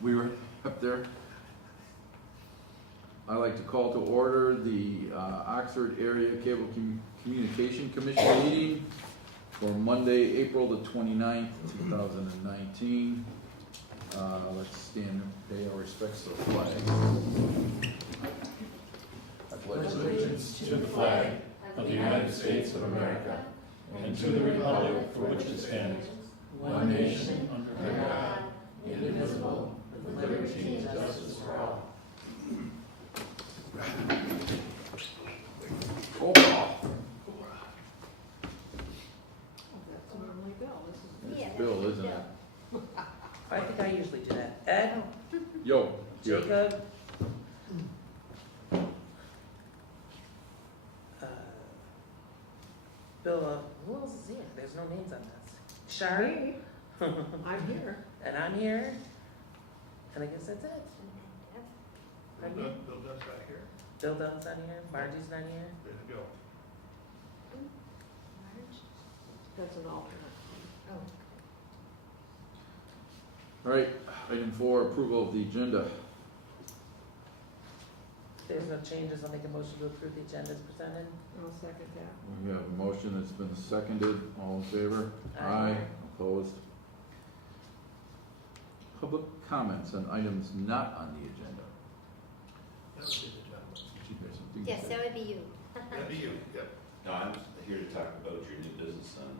We were up there. I'd like to call to order the Oxford Area Cable Communication Commission meeting for Monday, April the 29th, 2019. Let's stand and pay our respects to the flag. I pledge allegiance to the flag of the United States of America and to the republic for which it stands, one nation, under God, indivisible, with liberty and justice for all. Oh, That's normally Bill. This is it's Bill, isn't it? I think I usually do that. Ed, Yo, here. Jacob, Bill, who else is here? There's no names on this. Sharon, me. I'm here. and I'm here, and I guess that's it. I'm here. Bill Dunn's not here. Bill Dunn's not here, Margie's not here. There you go. That's an alternate. All right, item 4, approval of the agenda. If there's no changes, I'll make a motion to approve the agenda as presented. I'll second that. We have a motion that's been seconded. All in favor? Aye. Opposed? Public comments on items not on the agenda. That would be the gentleman. Did you hear something? Yes, that would be you. That'd be you, yep. No, I'm here to talk about your new business on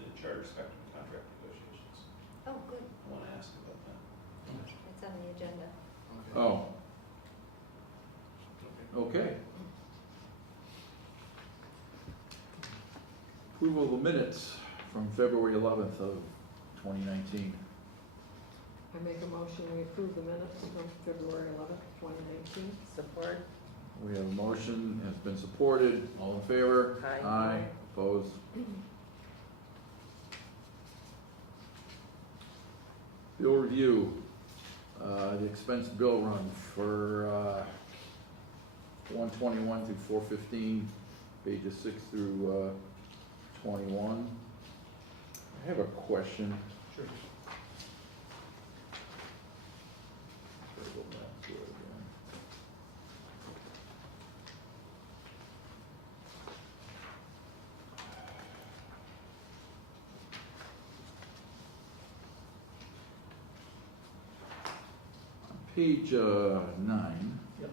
the charter spectrum contract negotiations. Oh, good. I want to ask about that. That's on the agenda. Oh, okay. Approval of the minutes from February 11th of 2019. I make a motion, we approve the minutes from February 11th, 2019. Support. We have a motion, has been supported. All in favor? Aye. Aye. Opposed? Bill review. The expense bill run for 121 through 415, pages 6 through 21. I have a question. Sure. Gotta go back to it again. Page 9. Yep.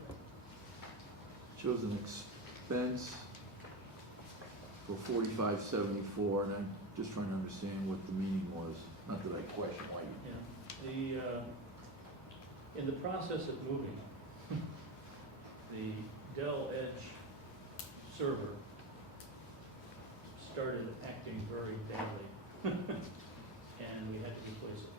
Shows an expense for $45.74, and I'm just trying to understand what the meaning was. Not that I question why you. Yeah, in the process of moving, the Dell Edge server started acting very badly, and we had to replace it.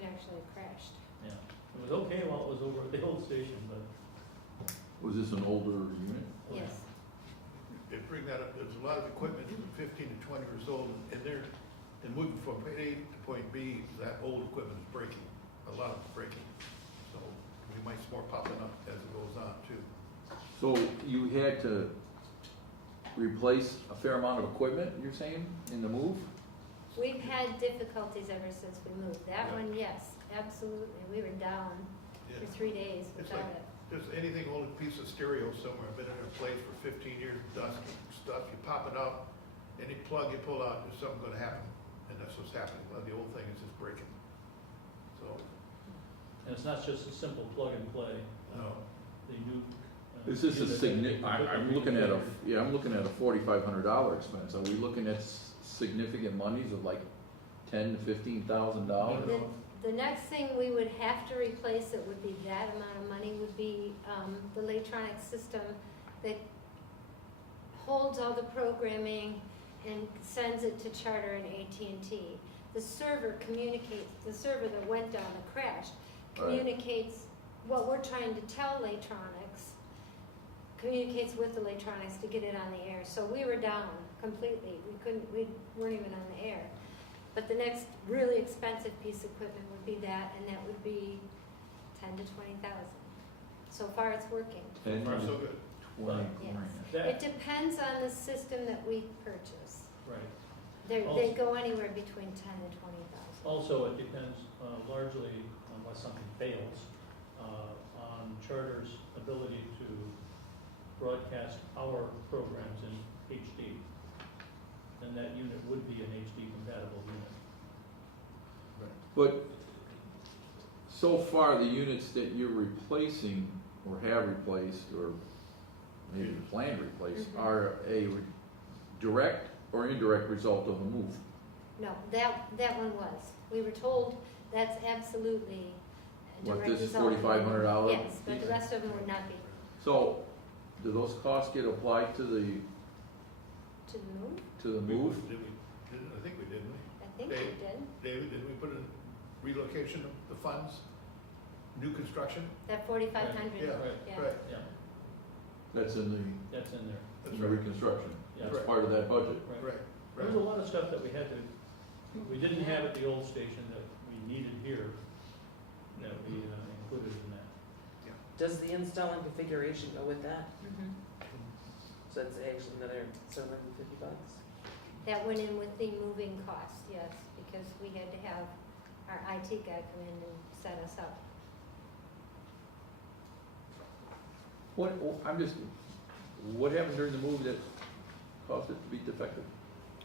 It actually crashed. Yeah, it was okay while it was over at the old station, but Was this an older unit? Yes. They bring that up, there's a lot of equipment from 15 to 20 years old, and moving from point A to point B, that old equipment is breaking, a lot of it's breaking. So we might see more popping up as it goes on too. So you had to replace a fair amount of equipment, you're saying, in the move? We've had difficulties ever since we moved. That one, yes, absolutely. We were down for Yeah. 3 days It's without like- it. Just anything, old piece of stereo somewhere, been in a place for 15 years, dust and stuff, you pop it out, any plug you pull out, there's something gonna happen, and that's what's happening. Well, the old thing is just breaking. So, and it's not just a simple plug and play. no, The new. Is this a unit that significant, they I'm put looking at a, together. yeah, I'm looking at a $4,500 expense. Are we looking at significant monies of like $10,000 to $15,000? The, the next thing we would have to replace, it would be that amount of money, would be the electronic system that holds all the programming and sends it to Charter and AT&T. The server communicates, the server that went down, that crashed, Right. communicates what we're trying to tell electronics, communicates with electronics to get it on the air. So we were down completely. We weren't even on the air. But the next really expensive piece of equipment would be that, and that would be 10 to 20,000. So far, it's working. $10,000 far to so good. $20,000. Yes. It depends on the system that we purchase. Right. They Also- go anywhere between 10 and 20,000. Also, it depends largely, unless something fails, on Charter's ability to broadcast our programs in HD. And that unit would be an HD compatible unit. But so far, the units that you're replacing or have replaced or maybe plan to replace Mhm. are a direct or indirect result of the move. No, that one was. We were told that's absolutely a What, direct this result. $4,500? Yes, but the rest of them would not be. So, do those costs get applied to the To the move? move? Did we, I think we did, didn't I think we did. we? David, did we put in relocation of the funds, new construction? That 4,500. Yeah, Yeah. right. Yeah, That's in that's in there. That's the right. reconstruction. Yeah. That's part of that budget. Right. Right, There was right. a lot of stuff that we had to, we didn't have at the old station that we needed here, that we included in that. Does the install and configuration go with that? Mhm. So it's actually another $750? That went in with the moving cost, yes, because we had to have our IT guy come in and set us up. What happened during the move that caused it to be defective?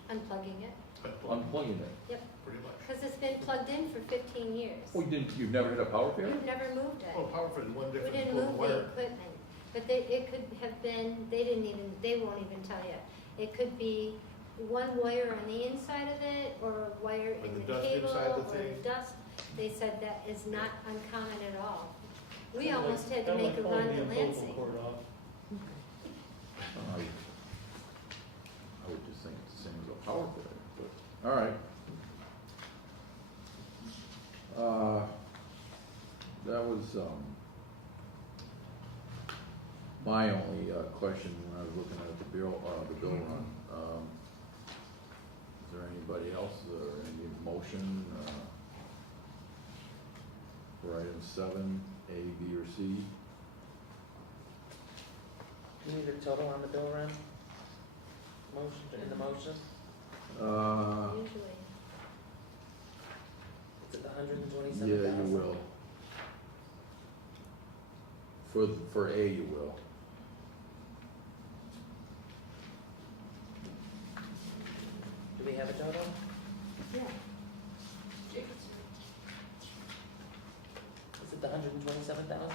Unplugging it, Unplugging it. Pretty much. because it's been plugged in for 15 years. Oh, you've never had a power failure? We've never moved it. Oh, power for the one We different. didn't move the equipment, but it could have been, they won't even tell you. It could be one wire on the inside of it, or a wire Or in the the dust cable, inside the or thing. the dust. They said that is not uncommon at all. We Kinda almost like- had to kinda make a like run pulling to the umbilical Lansing. cord off. I would just think it's the same as a power failure, but, all right. That was, my only, question when I was looking at the bill run. Is there anybody else, any motion, for item 7, A, B, or C? Do you need a total on the bill run? Motion, in the motion? Usually. Is it the $127,000? Yeah, you will. For A, you will. Do we have a total? Yeah. Is it the $127,000?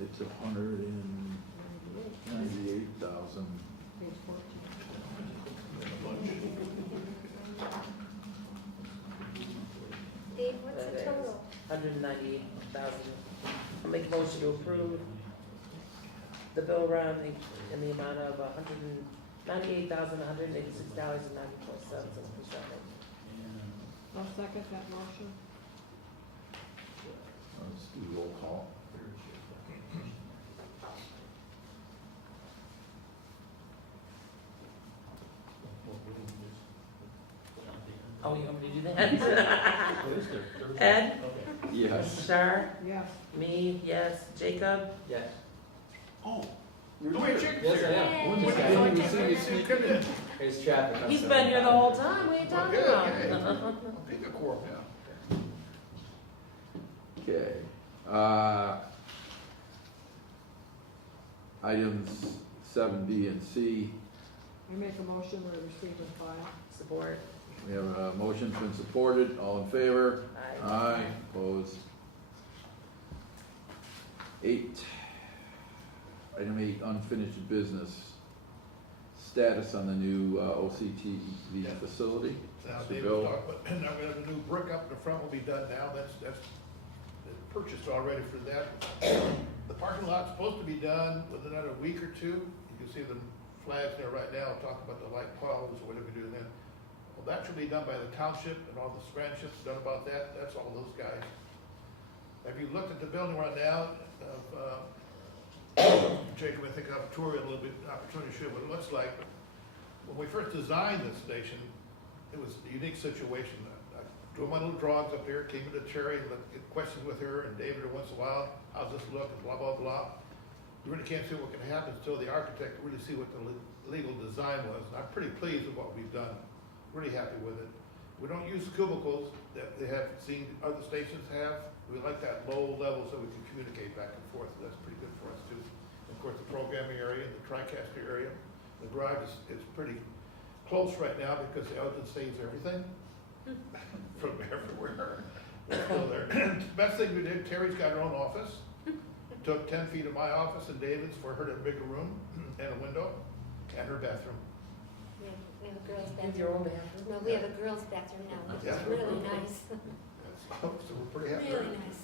It's $198,000. Page 14. Dave, what's the That is total? $198,000. I'll make a motion to approve the bill run in the amount of $198,186.94. I'll second that motion. Let's do roll call. Oh, you want me to do that? Oh, is there? Ed? Okay. Yes. Shar? Yes. Me, yes. Jacob? Yes. Oh, Oh, wait, check. Yes, I am. Yay. When When did did you you see you sneak in? There's traffic on He's 75. been here the whole time. What are you Well, talking good, about? yeah. Pick a quorum, yeah. Okay. Items 7B and C. I make a motion to receive and file. Support. We have a motion's been supported. All in favor? Aye. Aye, opposed. 8. Item 8, unfinished business. Status on the new OCTV facility. Now, Mr. David Bill? talked about, now we have a new brick up in the front will be done now, that's purchased already for that. The parking lot's supposed to be done within another week or two. You can see the flags there right now, talk about the light poles or whatever we do then. Well, that should be done by the township and all the friendships done about that, that's all those guys. Have you looked at the building right now? Jacob, I think I'll tour it a little bit, opportunity to show what it looks like. When we first designed this station, it was a unique situation. I drew my little drawings up there, came into Terry and get questions with her and David every once in a while. How's this look? And blah, blah, blah. You really can't see what can happen until the architect really see what the legal design was. And I'm pretty pleased with what we've done. Really happy with it. We don't use cubicles that they have seen other stations have. We like that low level so we can communicate back and forth. That's pretty good for us too. Of course, the programming area, the TriCaster area, the garage is pretty close right now because the Elgin saves everything from everywhere. They're still there. Best thing we did, Terry's got her own office. Took 10 feet of my office and David's for her to have a bigger room and a window and her bathroom. We have a girls' With bathroom. your own bathroom? No, we have a girls' bathroom now, which is Yeah. really nice. So we're pretty happy. Really nice.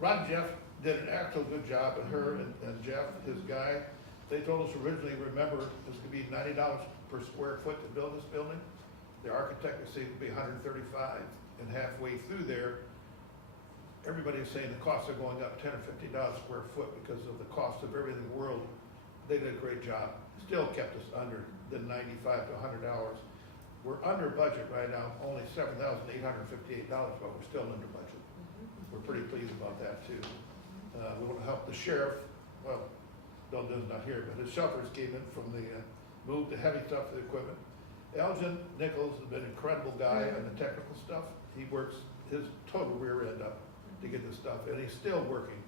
Ron and Jeff did an actual good job, and her and Jeff, his guy, they told us originally, remember, this could be $90 per square foot to build this building. The architect was saying it would be $135, and halfway through there, everybody is saying the costs are going up $10 or $15 a square foot because of the cost of everything in the world. They did a great job. Still kept us under the $95 to $100. We're under budget right now, only $7,858, but we're still under budget. We're pretty pleased about that too. We want to help the sheriff, well, Bill Dunn's not here, but his shelters came in from the, move the heavy stuff to the equipment. Elgin Nichols has been an incredible guy on the technical stuff. He works his total rear end up to get this stuff, and he's still working.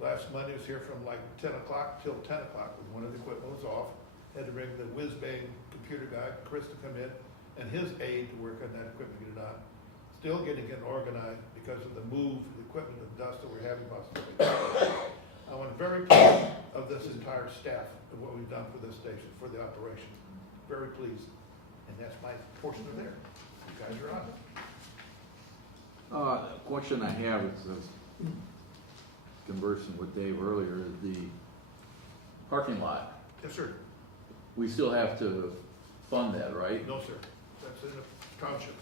Last Monday was here from like 10 o'clock till 10 o'clock when one of the equipment was off. Had to bring the whiz-bang computer guy, Chris, to come in, and his aide to work on that equipment, get it on. Still getting it organized because of the move, the equipment, the dust that we're having about stuff. I'm very proud of this entire staff and what we've done for this station, for the operation. Very pleased. And that's my portion of there. You guys are on. Question I have is, conversing with Dave earlier, is the parking lot. Yes, sir. We still have to fund that, right? No, sir. That's in the township.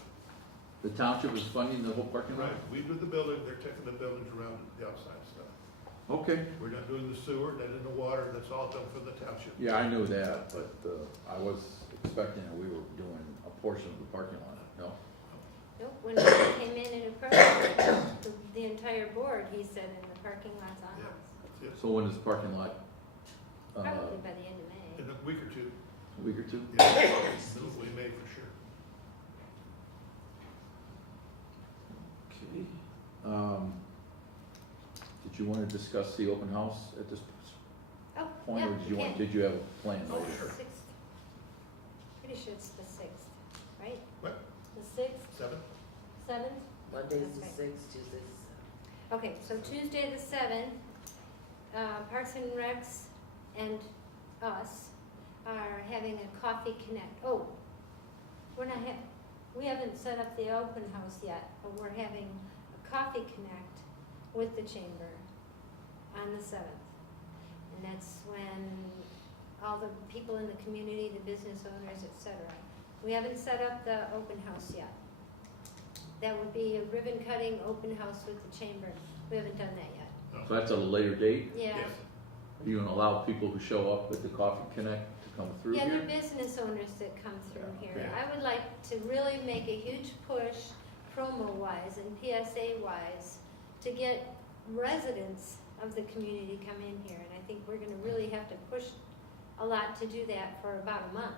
The township is funding the whole parking lot? Right. We do the building, they're taking the buildings around the outside stuff. Okay. We're not doing the sewer, not in the water, that's all done for the township. Yeah, I knew that, but I was expecting that we were doing a portion of the parking lot, no? Nope, when he came in and approved the entire board, he said, in the parking lot's on Yeah. us. That's it. So when is the parking lot? Probably by the end of May. In a week or two. A week or two? Yeah, middle of May for sure. Okay. Did you want to discuss the open house at this Oh, point, yeah, or did you want, can. did you have a plan Oh, later? sure. Sixth. Pretty sure it's the 6th, right? What? The 6th, 7? 7th? Monday's the Okay. 6th, Tuesday's the 7th. Okay, so Tuesday the 7th, Parks and Recs and us are having a coffee connect. Oh, we're not we haven't set up the open house yet, but we're having a coffee connect with the chamber on the 7th. And that's when all the people in the community, the business owners, etc. We haven't set up the open house yet. That would be a ribbon cutting open house with the chamber. We haven't done that yet. No. So that's at a later date? Yeah. Yes. Are you gonna allow people who show up at the Coffee Connect to come through Yeah, here? they're business owners that come through here. Okay. I would like to really make a huge push, promo-wise and PSA-wise, to get residents of the community come in here. And I think we're gonna really have to push a lot to do that for about a month,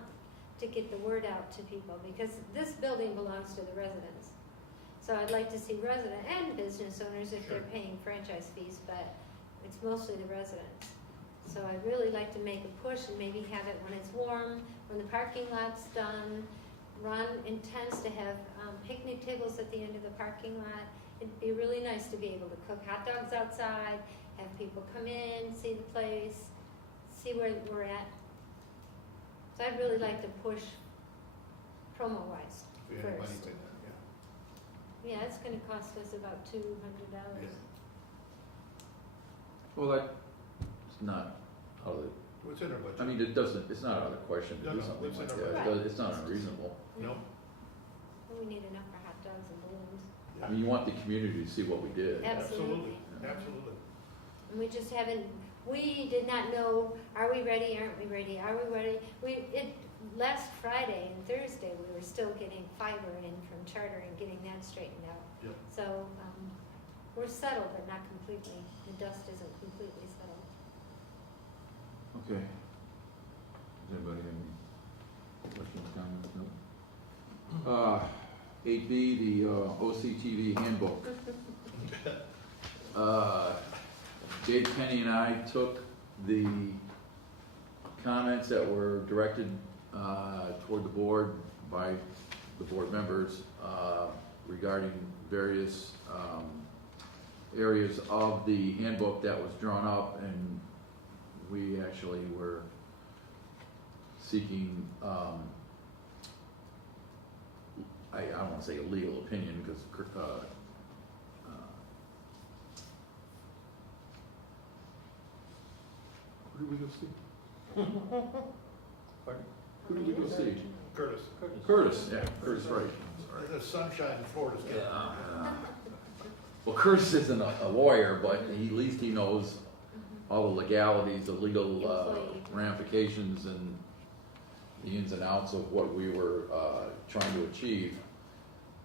to get the word out to people, because this building belongs to the residents. So I'd like to see resident and business owners if they're Sure. paying franchise fees, but it's mostly the residents. So I'd really like to make a push and maybe have it when it's warm, when the parking lot's done. Ron intends to have picnic tables at the end of the parking lot. It'd be really nice to be able to cook hot dogs outside, have people come in, see the place, see where we're at. So I'd really like to push promo-wise If we had money first. like that, Yeah, it's gonna cost us about $200. Yeah. Well, that's not out of the, What's in our budget? I mean, it doesn't, it's not out of the question to No, do no, something it's like in that. our It budget. does- It's not unreasonable. No? We need enough for hot dogs and balloons. I mean, you want the community to see what we did. Absolutely. Absolutely. And we just haven't, we did not know, are we ready, aren't we ready, are we ready? Last Friday and Thursday, we were still getting fiber in from Charter and getting that straightened out. Yep. So, we're settled, but not completely. The dust isn't completely settled. Okay. Does anybody have any questions, comments? No? 8B, the OCTV handbook. Jade Penny and I took the comments that were directed toward the board by the board members regarding various areas of the handbook that was drawn up, and we actually were seeking, I don't want to say a legal opinion, because who did we go see? Pardon? Who did we go see? Curtis, Curtis, yeah, Curtis Wright. I'm sorry. the sunshine in Florida's getting. Well, Curtis isn't a lawyer, but at least he knows all the legalities, the legal Employee. ramifications, and the ins and outs of what we were trying to achieve.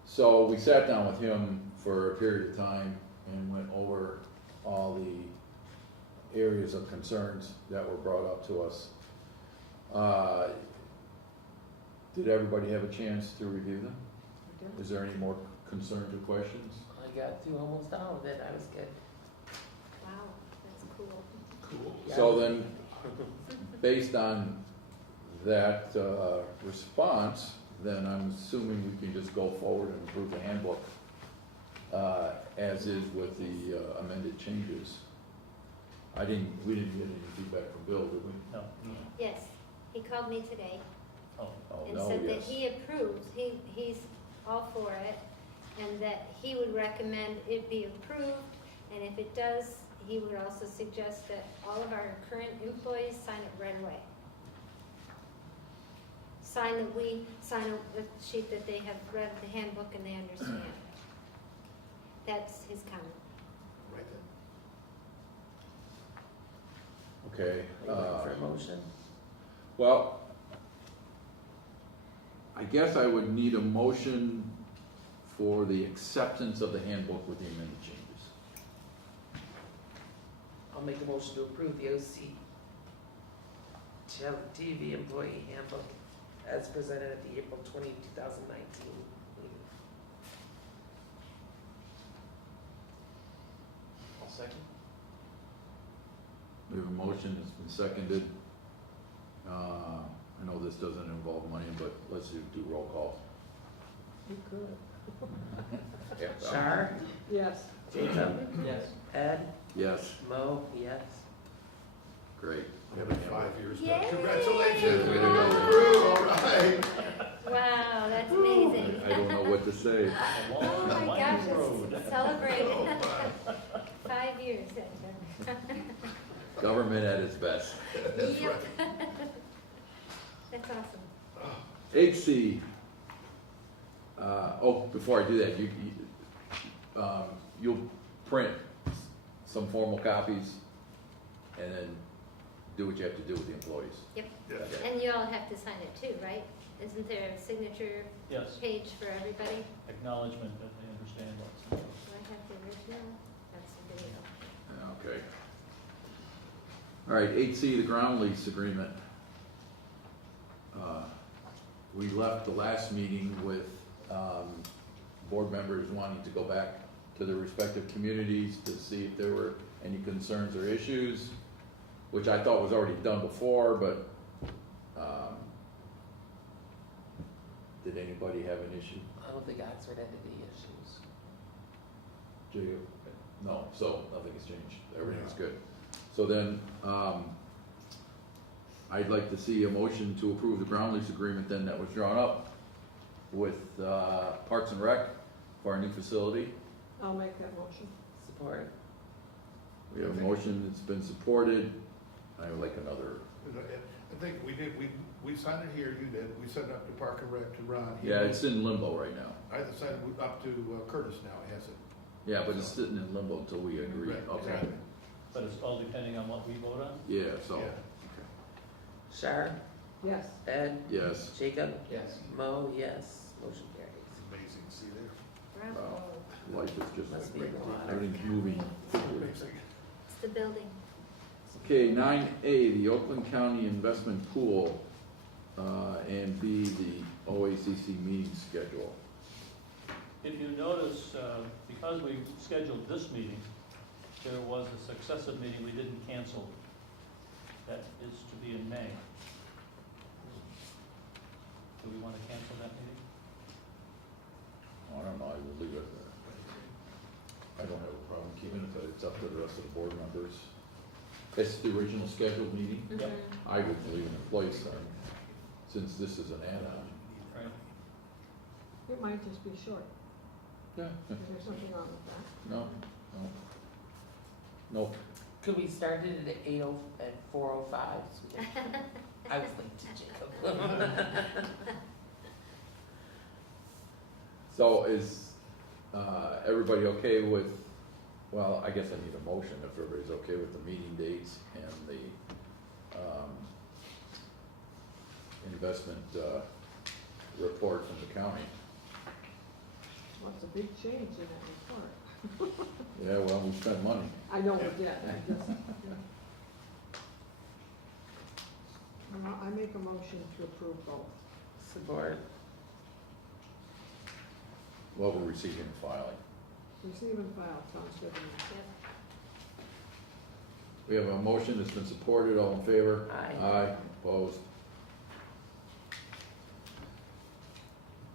So we sat down with him for a period of time and went over all the areas of concerns that were brought up to us. Did everybody have a chance to review them? Is there any more concerns or questions? I got through almost all of it, I was good. Wow, that's cool. Cool. Yeah. So then, based on that response, then I'm assuming we can just go forward and approve the handbook as is with the amended changes. We didn't get any feedback from Bill, did we? No. Yes, he called me today Oh, Oh, and no, said that yes. he approves, he's all for it, and that he would recommend it be approved, and if it does, he would also suggest that all of our current employees sign it right away. Sign a sheet that they have read the handbook and they understand. That's his comment. Right then. Okay. Are you looking for a motion? Well, I guess I would need a motion for the acceptance of the handbook with the amended changes. I'll make a motion to approve the TV employee handbook as presented at the April 20, 2019 meeting. I'll second. We have a motion that's been seconded. I know this doesn't involve money, but let's do roll call. You could. Yeah, Shar? Yes. Jacob? Yes. Ed? Yes, Mo? Yes. great. We have it 5 years now. Yay! Congratulations, we Wow. got through, all right. Wow, that's amazing. I don't know what to say. A Oh long, my winding gosh, road. it's celebrated. 5 years that took. Government at its best. That's Yep. right. That's awesome. 8C. Before I do that, you'll print some formal copies and then do what you have to do with the employees. Yep, Yes. and you all have to sign it too, right? Isn't there a signature Yes, page for everybody? acknowledgement that they understand what's. Do I have the original? That's the video. Okay. All right, 8C, the ground lease agreement. We left the last meeting with board members wanting to go back to their respective communities to see if there were any concerns or issues, which I thought was already done before, but did anybody have an issue? I don't think Oxford had any issues. Jacob? No, so nothing has changed. Everything's good. So then, I'd like to see a motion to approve the ground lease agreement then that was drawn up with Parks and Rec for our new facility. I'll make that motion. Support. We have a motion that's been supported. I would like another. I think we signed it here, you did, we sent it up to Park and Rec to Ron. Yeah, it's in limbo right now. I sent it up to Curtis now, he has it. Yeah, but it's sitting in limbo until we agree. Right, Okay. exactly. But it's all depending on what we vote on? Yeah, so, Yeah. Shar? Yes. Ed? yes. Jacob? Yes. Mo? Yes. Motion carries. It's amazing, see there? Bravo. Life is Must just, be in the water. everything's moving. Amazing. It's the building. Okay, 9A, the Oakland County Investment Pool, and B, the OACC meeting schedule. If you notice, because we scheduled this meeting, there was a successive meeting we didn't cancel. That is to be in May. Do we want to cancel that meeting? I don't know, I will leave it there. I don't have a problem keeping it, but it's up to the rest of the board members. It's the original scheduled meeting. Yep. I would leave it in place, since this is an add-on. Right. It might just be short. Yeah. Is there something wrong with that? No, no. Nope. Could we start it at 4:05? I was late to Jacob. So is, everybody okay with, well, I guess I need a motion if everybody's okay with the meeting dates and the, investment, report from the county. Well, it's a big change in that report. Yeah, well, we spent money. I know we did, I just, yeah. Well, I make a motion to approve both. Support. What we're receiving and filing. Receive and file, sounds good to me. Yep. We have a motion that's been supported, all in favor? Aye. Aye, opposed.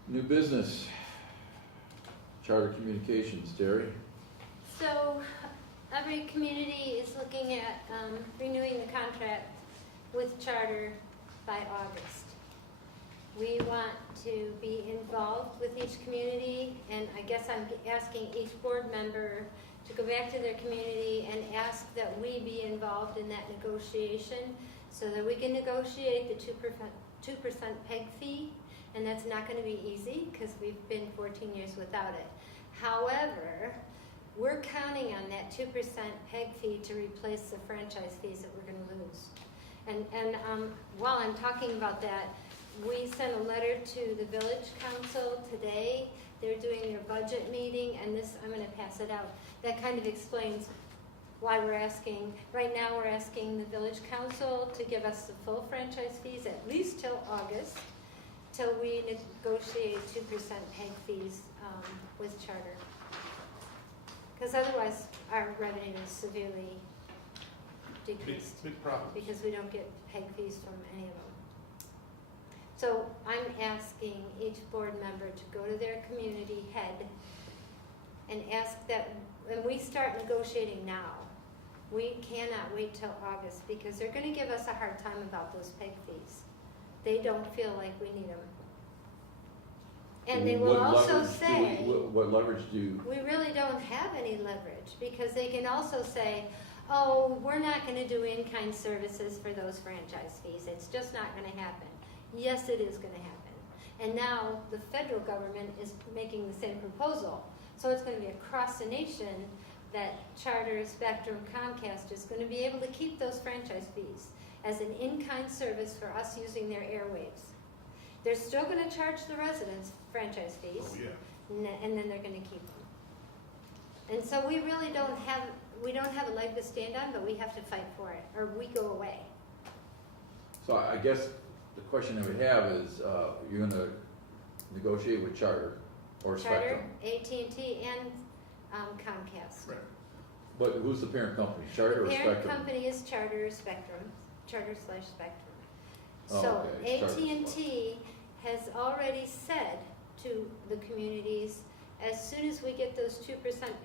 New business. Charter Communications, Terry? So, every community is looking at renewing the contract with Charter by August. We want to be involved with each community, and I guess I'm asking each board member to go back to their community and ask that we be involved in that negotiation so that we can negotiate the 2% PEG fee, and that's not going to be easy because we've been 14 years without it. However, we're counting on that 2% PEG fee to replace the franchise fees that we're going to lose. And while I'm talking about that, we sent a letter to the village council today. They're doing their budget meeting, and this, I'm going to pass it out. That kind of explains why we're asking, right now we're asking the village council to give us the full franchise fees at least till August, till we negotiate 2% PEG fees with Charter. Because otherwise, our revenue is severely decreased. Big problem. Because we don't get PEG fees from any of them. So I'm asking each board member to go to their community head and ask that, when we start negotiating now, we cannot wait till August because they're going to give us a hard time about those PEG fees. They don't feel like we need them. And they will What also leverage do say, what leverage do you? we really don't have any leverage because they can also say, oh, we're not going to do in-kind services for those franchise fees. It's just not going to happen. Yes, it is going to happen. And now the federal government is making the same proposal. So it's going to be across the nation that Charter, Spectrum, Comcast is going to be able to keep those franchise fees as an in-kind service for us using their airwaves. They're still going to charge the residents franchise fees, Oh, yeah. and then they're going to keep them. And so we really don't have a leg to stand on, but we have to fight for it, or we go away. So I guess the question I would have is, you're gonna negotiate with Charter or Charter, Spectrum? AT&T, and Comcast. Right. But who's the parent company, Charter or The Spectrum? parent company is Charter or Spectrum, Charter/Spectrum. Oh, So okay, Charter. AT&T has already said to the communities, as soon as we get those 2%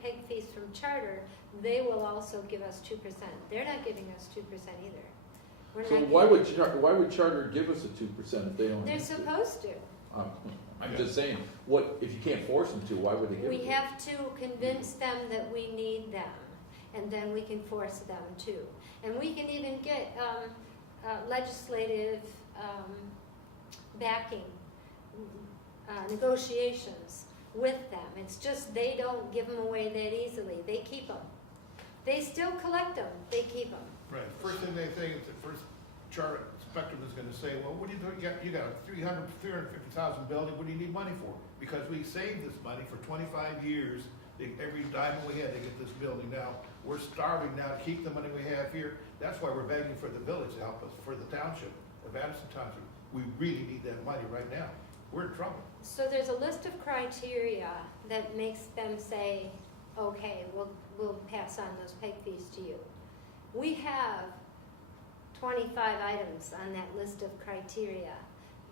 PEG fees from Charter, they will also give us 2%. They're not giving us 2% either. We're So not why giving- would Charter give us a 2% if they don't? They're have to? supposed to. I'm just saying, what, if you can't force them to, why would they give it We to have to convince them that we need them, and then we can force them to. And we can even get legislative backing, negotiations with them. It's just they don't give them away that easily. They keep them. They still collect them. They keep them. Right, first thing they think is the first Charter, Spectrum is gonna say, well, what do you do, you got a 350,000 building, what do you need money for? Because we saved this money for 25 years, every dime we had to get this building now. We're starving now to keep the money we have here. That's why we're begging for the village to help us, for the township of Addison Township. We really need that money right now. we're in trouble. So there's a list of criteria that makes them say, okay, we'll pass on those peg fees to you. We have 25 items on that list of criteria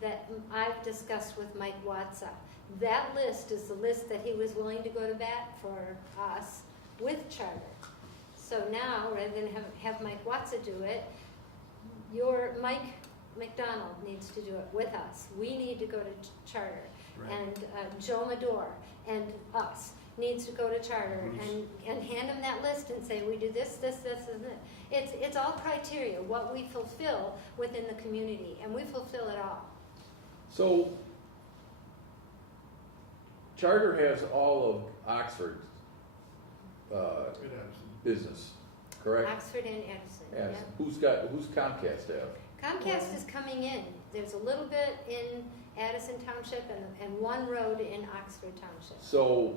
that I've discussed with Mike Watsa. That list is the list that he was willing to go to bat for us with charter. So now, rather than have Mike Watsa do it, Mike McDonald needs to do it with us. We need to go to charter. Right. And Joe Madore and us needs to go to charter and hand them that list and say, we do this, this, this, and this. It's all criteria, what we fulfill within the community, and we fulfill it all. So, Charter has all of Oxford's It has. business, correct? Oxford and Edison, yeah. Yes. Who's Comcast have? Comcast is coming in. There's a little bit in Addison Township and one road in Oxford Township. So,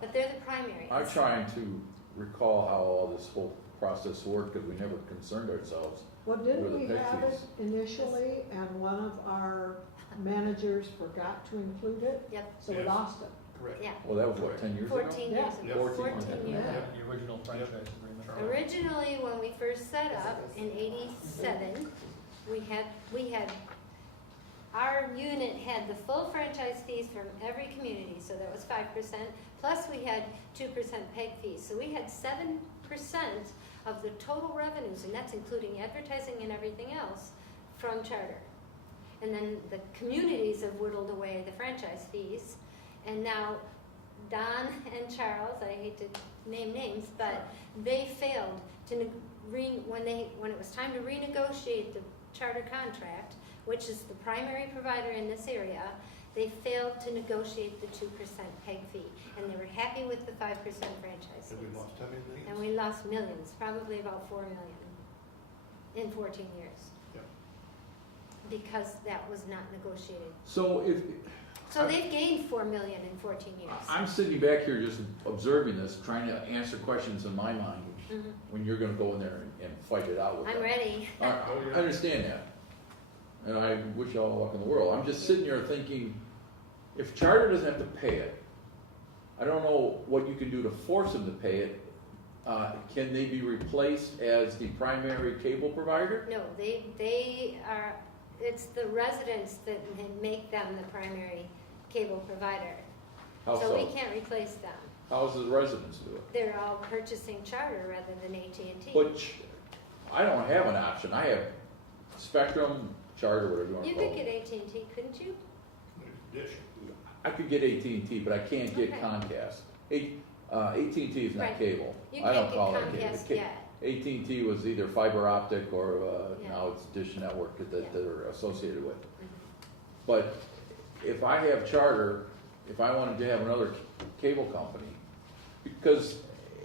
But they're the primary. I'm trying to recall how all this whole process worked, because we never concerned ourselves. Well, Where didn't the we peg have it fees? initially and one of our managers forgot to include it? Yep, So we Yes. lost it. Correct. yeah. Well, that was what, 10 years ago? 14 Yeah. years ago. Yeah. 14 years. Yeah. The original franchise agreement. Originally, when we first set up in '87, we had, our unit had the full franchise fees from every community, so that was 5%, plus we had 2% peg fees. So we had 7% of the total revenues, and that's including advertising and everything else, from charter. And then the communities have whittled away the franchise fees, and now Don and Charles, I hate to name names, but they failed to, when it was time to renegotiate the charter contract, which is the primary provider in this area, they failed to negotiate the 2% peg fee, and they were happy with the 5% franchise And we fees. lost how many millions? And we lost millions, probably about 4 million in 14 years. Yeah. Because that was not negotiated. So So they've gained 4 million in 14 years. I'm sitting back here just observing this, trying to answer questions in my mind, Mhm. when you're gonna go in there and fight it out with them. I'm ready. I understand that, and I wish you all the luck in the world. I'm just sitting here thinking, if Charter doesn't have to pay it, I don't know what you can do to force them to pay it. Can they be replaced as the primary cable provider? No, they are, it's the residents that make them the primary cable provider. How So we so? can't replace them. How does the residents do it? They're all purchasing charter rather than AT&T. Which, I don't have an option. I have Spectrum, Charter, whatever you wanna You call could it. get AT&T, couldn't you? Dish. I could get AT&T, but I can't get Okay. Comcast. AT&T is not Right. cable. You I don't can't call get it cable. Comcast yet. AT&T was either fiber optic or Yeah. now it's Dish Network that Yeah. they're associated with. Mhm. But if I have Charter, if I wanted to have another cable company, because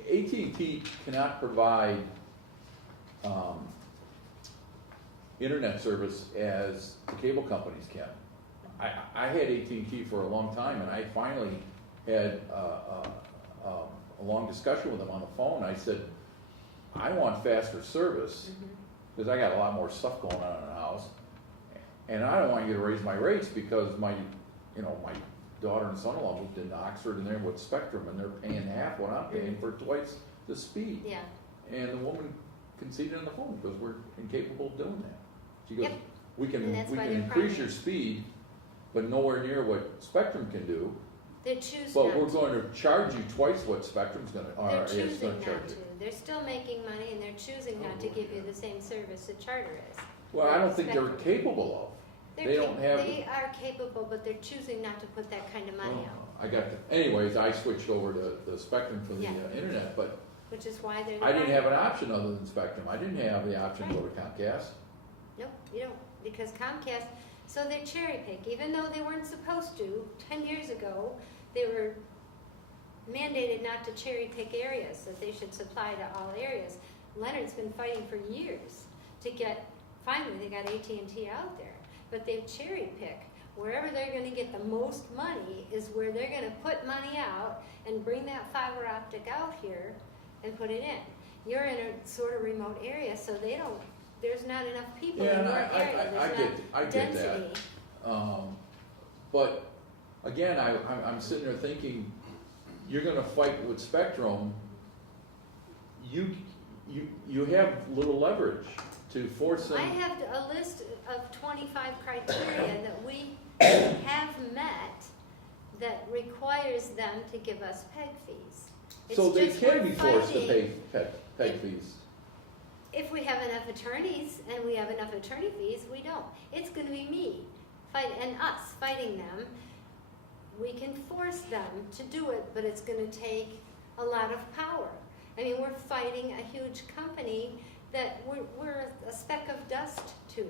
AT&T cannot provide internet service as the cable companies can. I had AT&T for a long time, and I finally had a long discussion with them on the phone. I said, I want faster service, Mhm. because I got a lot more stuff going on in the house, and I don't want you to raise my rates, because my daughter and son-in-law moved into Oxford, and they're with Spectrum, and they're paying half what I'm paying for twice the speed. Yeah. And the woman conceded on the phone, because we're incapable of doing that. She goes, Yep. we can And that's why they're increase your primary. speed, but nowhere near what Spectrum can do, They choose but not we're to. going to charge you twice what Spectrum's gonna, or They're is choosing gonna charge not you. to. They're still making money and they're choosing not to give you the same service that Charter is. Well, I don't think they're Spectrum. capable of. They don't have. They are capable, but they're choosing not to put that kind of money Well, out, I got, anyways, I switched over to the Spectrum for the Yeah. internet, but which is why they're the I didn't have an primary. option other than Spectrum. I didn't have the option to go to Comcast. Nope, you don't, because Comcast, so they cherry pick, even though they weren't supposed to, 10 years ago, they were mandated not to cherry pick areas, that they should supply to all areas. Leonard's been fighting for years to get, finally they got AT&T out there, but they cherry pick. Wherever they're gonna get the most money is where they're gonna put money out and bring that fiber optic out here and put it in. You're in a sort of remote area, so there's not enough people Yeah, in and your I area, get there's that. not density. But again, I'm sitting there thinking, you're gonna fight with Spectrum, you have little leverage to force them. I have a list of 25 criteria that we have met that requires them to give us PEG fees. It's So they just can we're be forced to fighting- pay PEG fees. If we have enough attorneys and we have enough attorney fees, we don't. It's gonna be me and us fighting them. We can force them to do it, but it's gonna take a lot of power. I mean, we're fighting a huge company that we're a speck of dust to.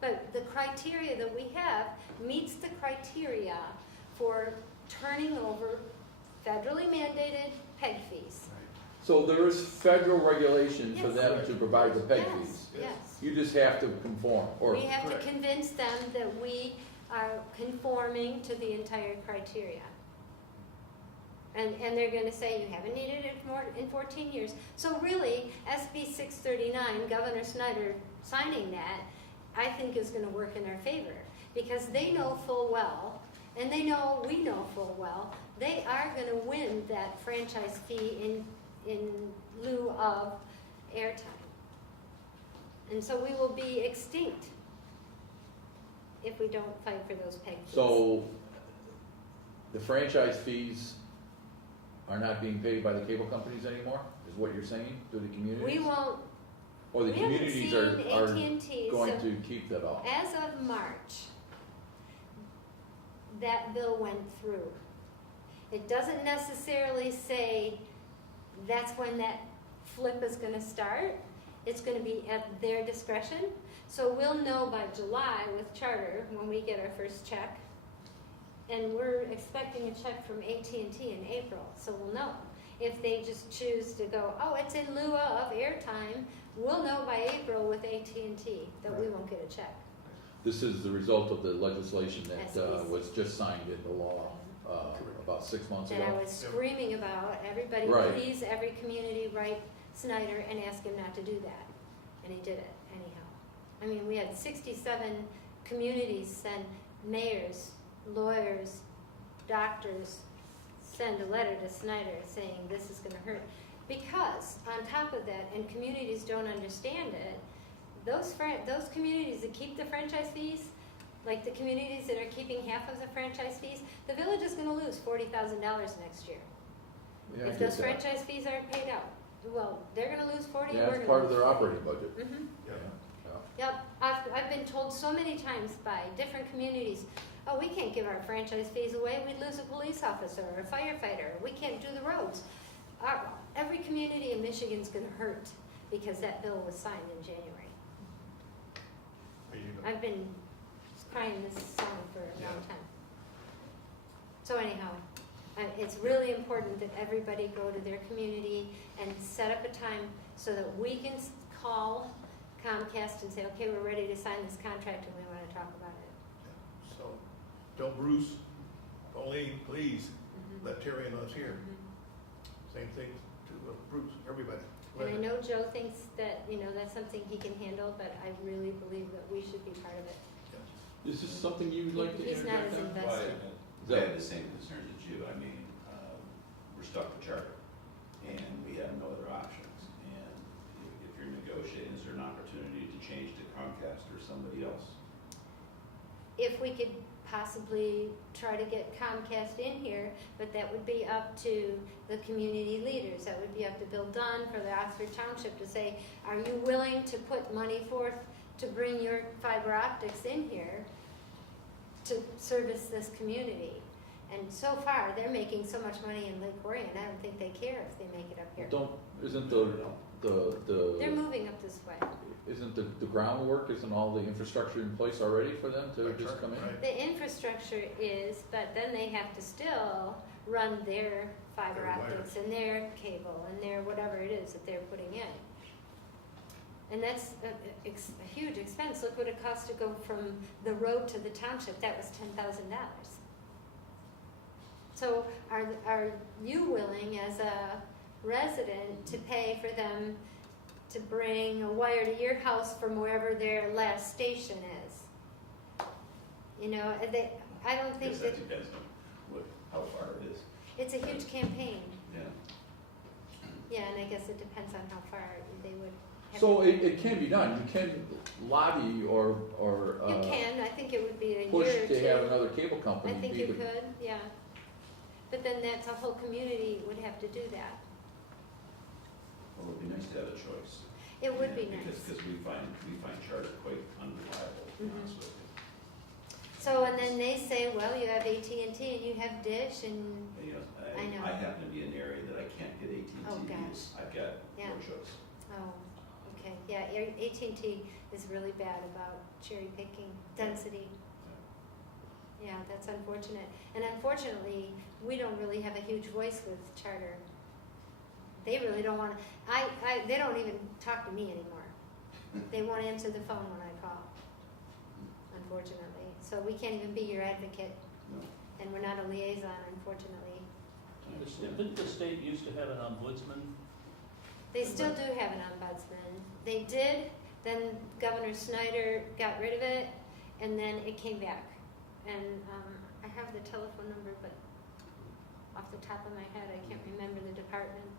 But the criteria that we have meets the criteria for turning over federally mandated PEG fees. So there is federal regulation for Yes. them to provide the PEG Yes, fees. yes. You just have to conform, or, We have to Correct. convince them that we are conforming to the entire criteria. And they're gonna say, you haven't needed it in 14 years. So really, SB 639, Governor Snyder signing that, I think is gonna work in our favor. Because they know full well, and we know full well, they are gonna win that franchise fee in lieu of airtime. And so we will be extinct if we don't fight for those PEG fees. so the franchise fees are not being paid by the cable companies anymore, is what you're saying, to the communities? We won't, Or the we haven't communities seen are AT&T, going so to keep that all? as of March, that bill went through. It doesn't necessarily say that's when that flip is gonna start. It's gonna be at their discretion. So we'll know by July with Charter, when we get our first check. And we're expecting a check from AT&T in April, so we'll know. If they just choose to go, oh, it's in lieu of airtime, we'll know by April with AT&T that we won't get a check. This is the result of the legislation that SBC. was just signed into law about 6 months That I ago. was screaming about, everybody Right. please, every community write Snyder and ask him not to do that. And he did it anyhow. I mean, we had 67 communities send mayors, lawyers, doctors, send a letter to Snyder saying this is gonna hurt. Because on top of that, and communities don't understand it, those communities that keep the franchise fees, like the communities that are keeping half of the franchise fees, the village is gonna lose $40,000 next year. Yeah, I If get those that. franchise fees aren't paid out, well, they're gonna lose 40, Yeah, and we're it's gonna part of lose their 40. operating budget. Mhm. Yeah. Yeah. Yep, I've been told so many times by different communities, oh, we can't give our franchise fees away, we'd lose a police officer or a firefighter, we can't do the roads. Every community in Michigan's gonna hurt because that bill was signed in January. There you go. I've been crying this song for a long Yeah. time. So anyhow, it's really important that everybody go to their community and set up a time so that we can call Comcast and say, okay, we're ready to sign this contract and we want to talk about it. Yeah. So, don't Bruce, Pauline, please, Mhm. let Terry and us hear. Mhm. Same thing to Bruce, everybody. And I know Joe thinks that, that's something he can handle, but I really believe that we should be part of it. Is this something you'd like to He's not interject as on? invested. I have the same concerns as you. I mean, we're stuck with Charter, and we have no other options. And if you're negotiating, is there an opportunity to change to Comcast or somebody else? If we could possibly try to get Comcast in here, but that would be up to the community leaders. That would be up to Bill Dunn for the Oxford Township to say, are you willing to put money forth to bring your fiber optics in here to service this community? And so far, they're making so much money in Lake Orion, I don't think they care if they make it up here. Isn't They're moving up this way. isn't the groundwork, isn't all the infrastructure in place already for them to Right, just right, come in? right. The infrastructure is, but then they have to still run their fiber Their optics and their cable and their whatever it is that they're putting in. And that's a huge expense. Look what it costs to go from the road to the township. That was $10,000. So are you willing as a resident to pay for them to bring a wire to your house from wherever their last station is? You know, I don't think Guess that, that depends on how far it is. it's a huge campaign. Yeah. Yeah, and I guess it depends on how far they would have. So it can be done, you can lobby or, You can, I think it would be a year or push two. to have another cable company. I think be you the- could, yeah. But then that's a whole community would have to do that. Well, it'd be nice to have a choice. It would be Yeah, nice. Because we find charter quite unreliable, to be Mhm. honest with you. So, and then they say, well, you have AT&T and you have Dish and, And, you know, I know. I happen to be in an area that I can't get AT&T Oh, to gosh. use. I've got Yeah. no choice. oh, okay, yeah, AT&T is really bad about cherry picking density. Yeah, that's unfortunate. And unfortunately, we don't really have a huge voice with Charter. They really don't want to, they don't even talk to me anymore. They won't answer the phone when I call, unfortunately. So we can't even be your advocate, No. and we're not a liaison, unfortunately. Didn't the state used to have an ombudsman? They still do have an ombudsman. They did, then Governor Snyder got rid of it, and then it came back. And I have the telephone number, but off the top of my head, I can't remember the department.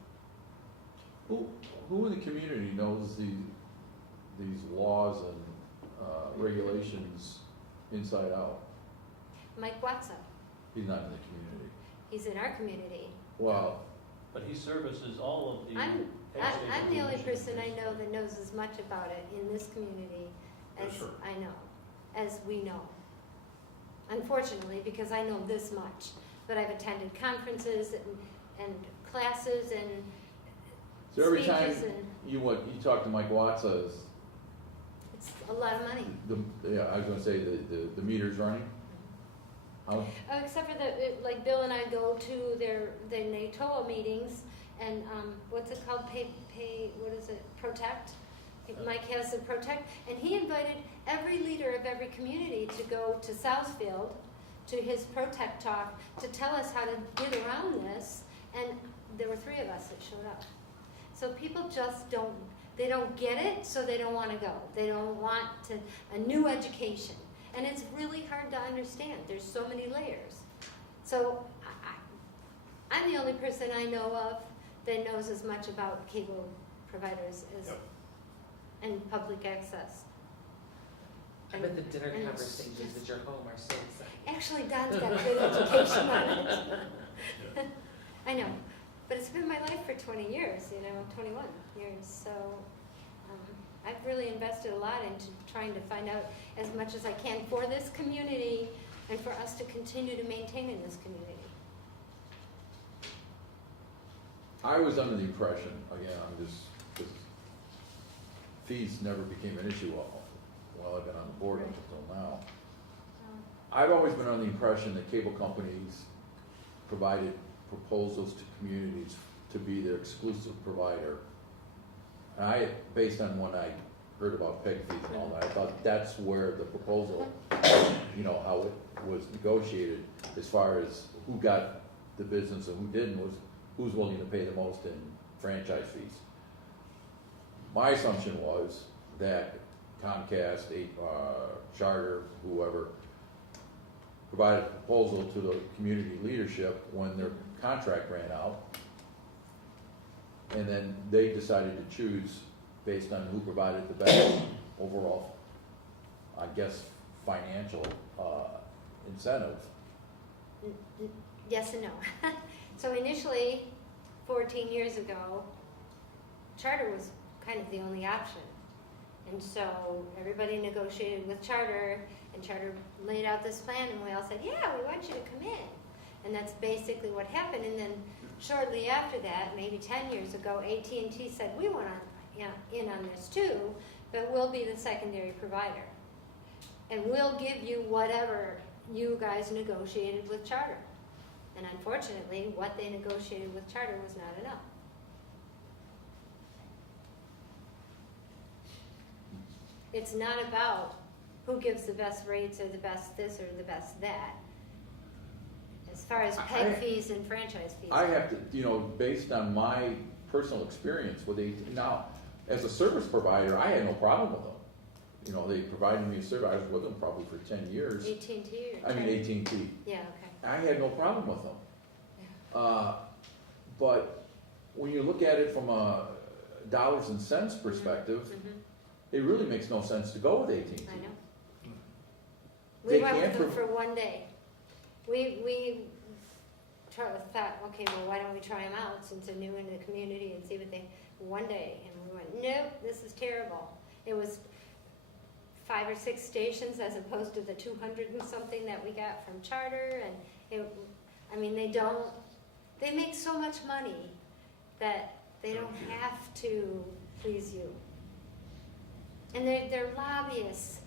Who in the community knows these laws and regulations inside out? Mike Watson, He's not in the community. he's in our community. Well, But he services all of the. I'm ag the only station person I commissioners. know that knows as much about it in this community as Yes, sir. I know, as we know. Unfortunately, because I know this much, but I've attended conferences and classes and so every time speeches, and you talk to Mike Watts, it's a lot of money. I was gonna say the meter's running? How, Oh, except for like Bill and I go to their NATOA meetings, and what's it called, what is it, Protect? Mike has the Protect, and he invited every leader of every community to go to Southfield, to his Protect talk, to tell us how to get around this, and there were 3 of us that showed up. So people just don't get it, so they don't want to go. They don't want a new education. And it's really hard to understand. There's so many layers. So I'm the only person I know of that knows as much about cable providers as Yep. and public access. I bet the dinner And it's conversations just- at your home are so exciting. Actually, Don's got a good education on it. I know, but it's been my life for 20 years, 21 years. So I've really invested a lot into trying to find out as much as I can for this community and for us to continue to maintain in this community. I was under the impression, again, this fees never became an issue while I've been on the board up until now. I've always been under the impression that cable companies provided proposals to communities to be their exclusive provider. And based on when I heard about PEG fees and all that, I thought that's where the proposal, how it was negotiated as far as who got the business and who didn't, was who's willing to pay the most in franchise fees. My assumption was that Comcast, Charter, whoever, provided a proposal to the community leadership when their contract ran out. And then they decided to choose based on who provided the best overall, I guess, financial incentive. Yes and no. So initially, 14 years ago, Charter was kind of the only option. And so everybody negotiated with Charter, and Charter laid out this plan, and we all said, yeah, we want you to come in. And that's basically what happened. And then shortly after that, maybe 10 years ago, AT&T said, we want in on this too, but we'll be the secondary provider. And we'll give you whatever you guys negotiated with Charter. And unfortunately, what they negotiated with Charter was not enough. It's not about who gives the best rates or the best this or the best that. As far as PEG fees and franchise fees. I have to, based on my personal experience with AT, now, as a service provider, I had no problem with them. you know, they provided me a service, I was with them probably for 10 years. AT&T or? I mean, AT&T. Yeah, okay. I had no problem with them. But when you look at it from a dollars and cents perspective, Mhm. it really makes no sense to go with AT&T. I know. They We went with can't them pro- for one day. We thought, okay, well, why don't we try them out since they're new in the community and see what they, one day, and we went, nope, this is terrible. It was 5 or 6 stations as opposed to the 200 and something that we got from Charter, and they make so much money that they don't have to please you. And they're lobbyists.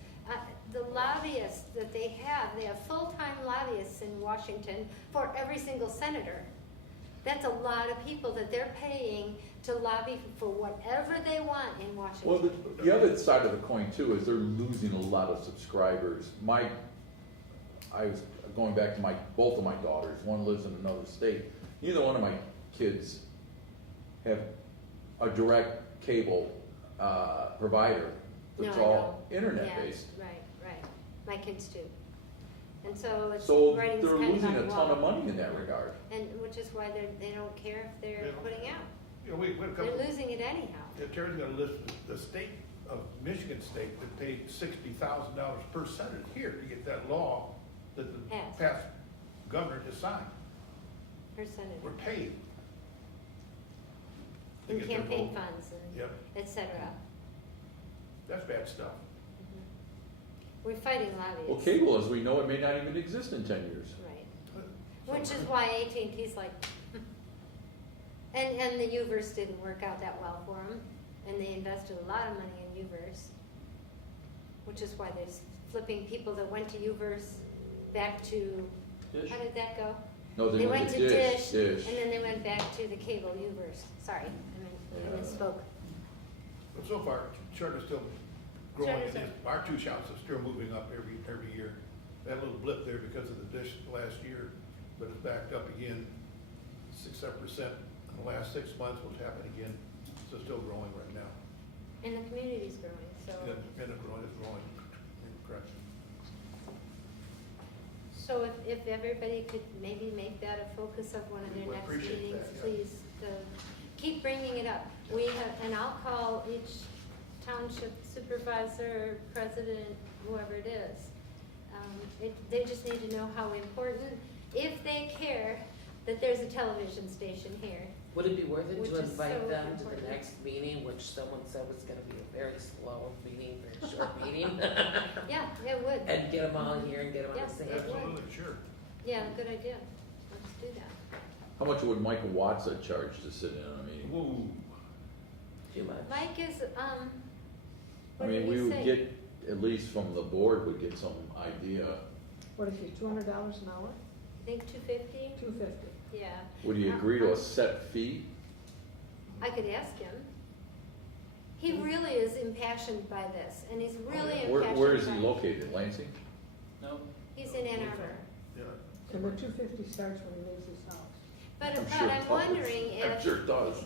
The lobbyists that they have full-time lobbyists in Washington for every single senator. That's a lot of people that they're paying to lobby for whatever they want in Washington. Well, the other side of the coin too is they're losing a lot of subscribers. I was going back to both of my daughters. One lives in another state. Neither one of my kids have a direct cable provider that's No, I all know. internet-based. Yeah, right. My kids do. And so it's So writing's they're kind of losing on a the ton wall. of money in that regard. And which is why they don't care if they're Yeah. putting out. You know, we had a couple. They're losing it anyhow. Yeah, Terry's got a list, the state of Michigan State that paid $60,000 per senator here to get that law that the Passed. past governor just signed. Per senator. We're paid. to And get their campaign vote. funds and Yep, et cetera. that's bad stuff. We're fighting lobbyists. Well, cable, as we know, it may not even exist in 10 years. Right. Which is why AT&T's like, and the Uverse didn't work out that well for them, and they invested a lot of money in Uverse, which is why they're flipping people that went to Uverse back to, Dish? how did that go? No, they went to Dish. and then they went back to the cable Uverse. Sorry, I misspoke. But so far, Charter's still growing, Charter's and our 2 shops are still moving up every year. That little blip there because of the dish last year, but it's backed up again, 6-7% in the last 6 months, will happen again, so it's still growing right now. And the community's growing, so. And it's growing, correct. So if everybody could maybe make that a focus of one of their We would next appreciate meetings, that, yeah. please, keep bringing it up. We have, and I'll call each township supervisor, president, whoever it is. They just need to know how important, if they care, that there's a television station here. Would it be worth it Which to is invite so them to important. the next meeting, which someone said was gonna be a very slow meeting, very short meeting? Yeah, it would. And get them all here and get them on Yeah, the same. it would. Absolutely, sure. Yeah, good idea. Let's do that. How much would Michael Watts charge to sit in on a meeting? Whoa. Too much. Mike is, I what mean, did we he would say? get, at least from the board, would get some idea. What is it, $200 an hour? I think 250? $250. Yeah. Would he agree to a set fee? I could ask him. He really is impassioned by this, and he's really impassioned by. Where is he located, Lansing? No? He's in Ann Arbor. Yeah. And the $250 starts when he leaves his house. But I'm but sure it I'm does. wondering I'm if, sure it does.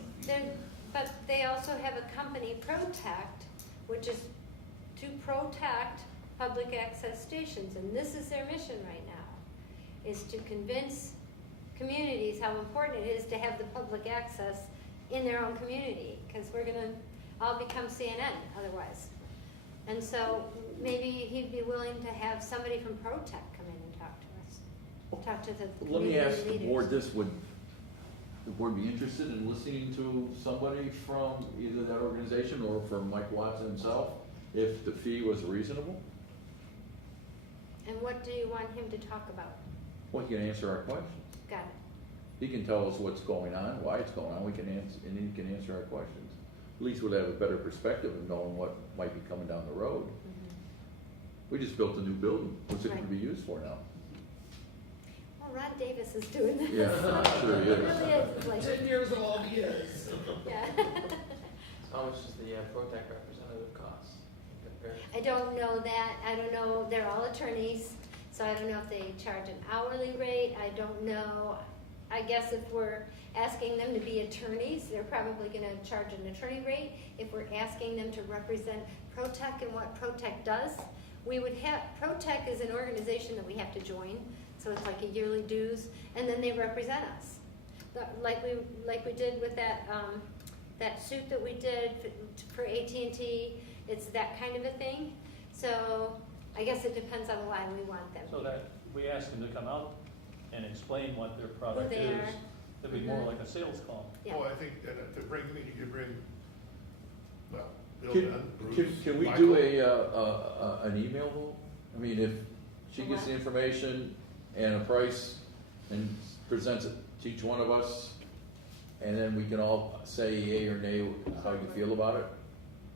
but they also have a company, Protect, which is to protect public access stations, and this is their mission right now, is to convince communities how important it is to have the public access in their own community, because we're gonna all become CNN otherwise. And so maybe he'd be willing to have somebody from Protect come in and talk to us, talk to the Let me community ask the leaders. board this, would the board be interested in listening to somebody from either that organization or from Mike Watts himself, if the fee was reasonable? And what do you want him to talk about? Well, he can answer our questions. Got it. He can tell us what's going on, why it's going on, we can answer, and he can answer our questions. At least we'll have a better perspective of knowing what might be coming down the road. We just built a new building, what's it gonna Right. be used for now? Well, Ron Davis is doing this. Yeah, I'm sure he It is. really is, it's like, 10 years of all years. yeah. How much does the Protect representative cost? compared? I don't know that, I don't know, they're all attorneys, so I don't know if they charge an hourly rate, I don't know. I guess if we're asking them to be attorneys, they're probably gonna charge an attorney rate. If we're asking them to represent ProTech and what ProTech does, we would have, ProTech is an organization that we have to join, so it's like a yearly dues, and then they represent us. Like we did with that, that suit that we did for AT&T, it's that kind of a thing. So I guess it depends on why we want them. So that, we ask them to come out and explain what their product they is. are. It'd be more like a sales call. Yeah. Oh, I think that if they bring me, you could bring, well, Bill Can, Dunn, Bruce, can we Michael. do an email vote? I mean, if she gets the information and a price and presents it to each one of us, and then we can all say yea or nay how you feel about it?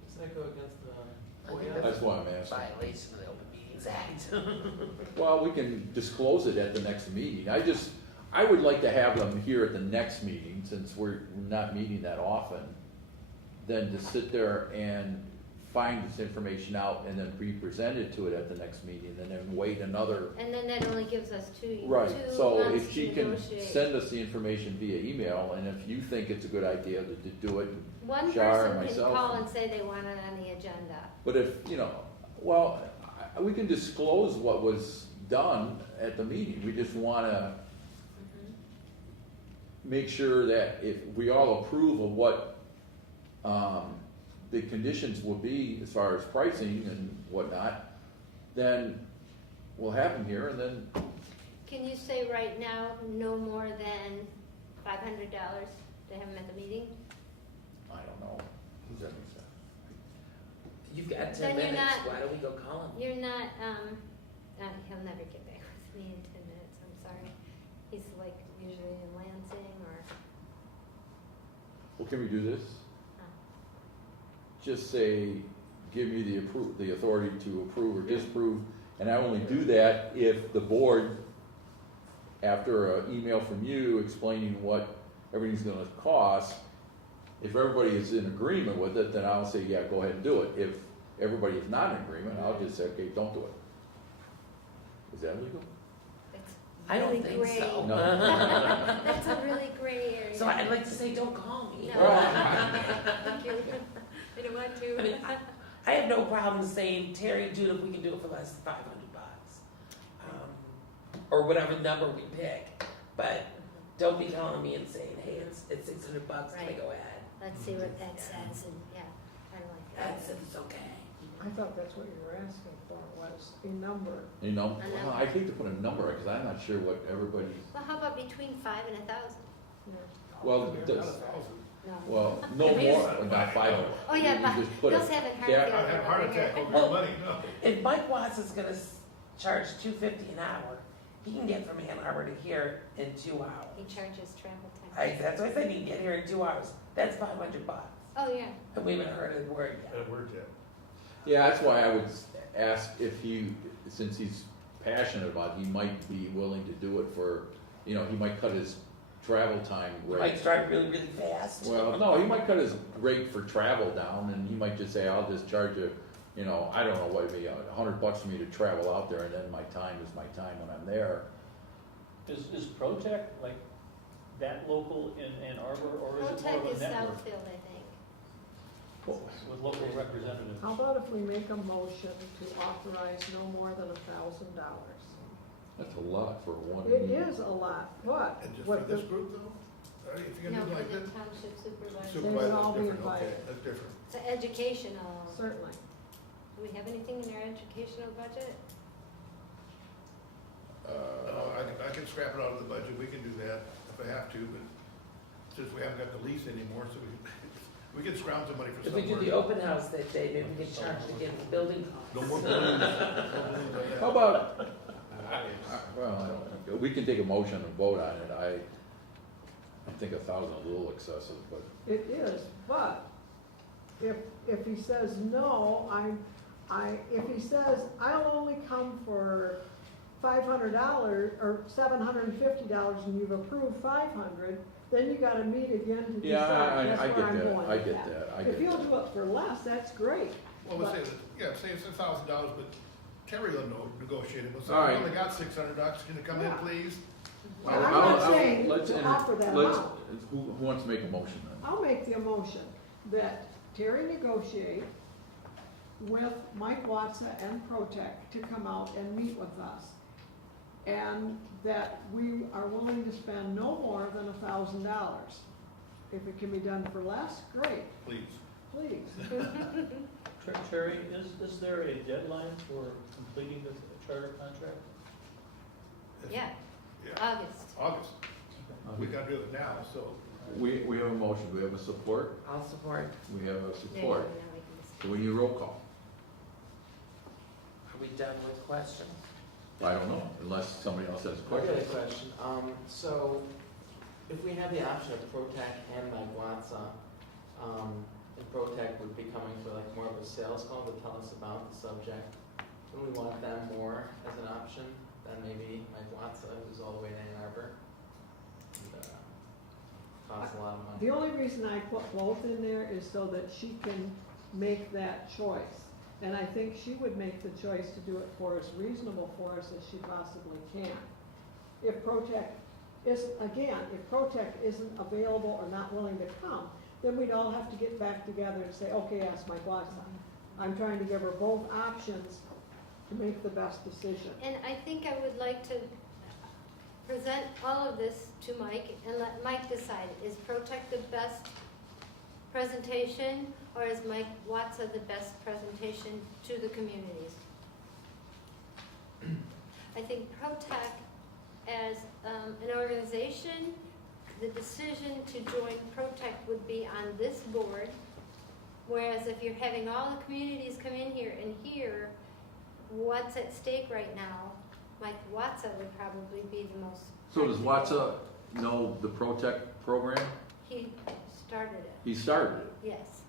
Doesn't that go against the I think FOIA? That's why I'm asking. Violation of the Open Meetings Act. Well, we can disclose it at the next meeting. I would like to have them here at the next meeting, since we're not meeting that often, than to sit there and find this information out and then re-present it to it at the next meeting, and then wait another. And then that only gives us two Right, so months if she to can negotiate. send us the information via email, and if you think it's a good idea to do it, One Shar and person can myself. call and say they want it on the agenda. but if, well, we can disclose what was done at the meeting. We just wanna make sure that if we all approve of what, the conditions will be as far as pricing and whatnot, then we'll have them here, and then, Can you say right now, no more than $500 to have them at the meeting? I don't know. Who's that? You've got 10 Then you're minutes, not- why don't we go call him? You're not, he'll never get back with me in 10 minutes, I'm sorry. He's like usually in Lansing or, Well, can we do this? Huh. Just say, give me the authority to approve or disapprove, and I only do that if the board, after an email from you explaining what everything's gonna cost, if everybody is in agreement with it, then I'll say, yeah, go ahead and do it. If everybody is not in agreement, I'll just say, okay, don't do it. Is that legal? it's I don't really think gray. so. No. That's a really gray area. So I'd like to say, don't call me. No. Thank you. I don't want I mean, to. I have no problem saying, Terry, dude, if we can do it for less than $500, or whatever number we pick. But don't be calling me and saying, hey, it's $600. Can I Right. go ahead? Let's see what that says and, yeah, I like that. That's it's okay. I thought that's what you were asking for, was a number. Well, I hate to put a number, because I'm not sure what everybody, Well, how about between 5 and 1,000? Yeah. well, Not 1,000. No. well, no more, not 500. Oh, yeah, You but just put Bill's it- having heart yeah. failure. I'd have a heart over attack here. over your money, no. If Mike Watts is gonna charge $250 an hour, he can get from Ann Arbor to here in 2 hours. He charges travel time. That's what I said, he can get here in 2 hours. That's $500. Oh, yeah. And we haven't heard a word yet. That word yet. Yeah, that's why I would ask if he, since he's passionate about it, he might be willing to do it for, he might cut his travel time rate. Mike's driving really, really fast. Well, no, he might cut his rate for travel down, and he might just say, I'll just charge you, I don't know, what, maybe $100 for me to travel out there, and then my time is my time when I'm there. Is ProTech like that local in Ann Arbor, or is it more ProTech of is a network Southfield, I think. with local representatives? How about if we make a motion to authorize no more than $1,000? That's a lot for one It meeting. is a lot, but And just for what this the, group though? If you're No, gonna do for like the this, township supervisor. supervisor, all that's be different, okay, invited. that's different. It's educational. certainly. Do we have anything in our educational budget? I can scrap it out of the budget, we can do that if I have to, but since we haven't got the lease anymore, so we can scrounge some money for If we somewhere. do the open house that day, maybe we can charge against the building costs. No more balloons, no balloons on that. How about, well, I don't know, we can take a motion and vote on it. I think 1,000 is a little excessive, but It is, but if he says no, if he says, I'll only come for $500 or $750 and you've approved 500, then you gotta meet again to yeah, decide. I That's get where I'm that, going I with get that, I If get you'll that. do it for less, that's great. Well, let's But- say, say it's $1,000, but Terry will know, negotiate it, we'll say, All I right. only got $600, can you come in, Yeah. please? And I'm not saying let's to offer that let's- amount. Who wants to make a motion then? I'll make the motion that Terry negotiate with Mike Watsa and Protec to come out and meet with us. And that we are willing to spend no more than $1,000. If it can be done for less, great, Please. please. Terry, is there a deadline for completing the charter contract? Yeah, Yeah, August. August. We gotta do it now, so. We have a motion, we have a support, I'll support. we have a There you go, support. now we can just- So we need a roll call. Are we done with questions? I don't know, unless somebody else has a I got question. a question. So if we have the option of Protec and Mike Watsa, and Protec would be coming for like more of a sales call to tell us about the subject, wouldn't we want them more as an option than maybe Mike Watsa, who's all the way in Ann Arbor? And, costs a lot of money. The only reason I put both in there is so that she can make that choice. And I think she would make the choice to do it for as reasonable for us as she possibly can. If Protec if Protec isn't available or not willing to come, then we'd all have to get back together and say, okay, ask Mike Watson. I'm trying to give her both options to make the best decision. And I think I would like to present all of this to Mike and let Mike decide, is Protec the best presentation, or is Mike Watsa the best presentation to the communities? I think Protec as an organization, the decision to join Protec would be on this board, whereas if you're having all the communities come in here and hear what's at stake right now, Mike Watsa would probably be the most. So does Watsa know the Protec program? He started it, He started it. yes.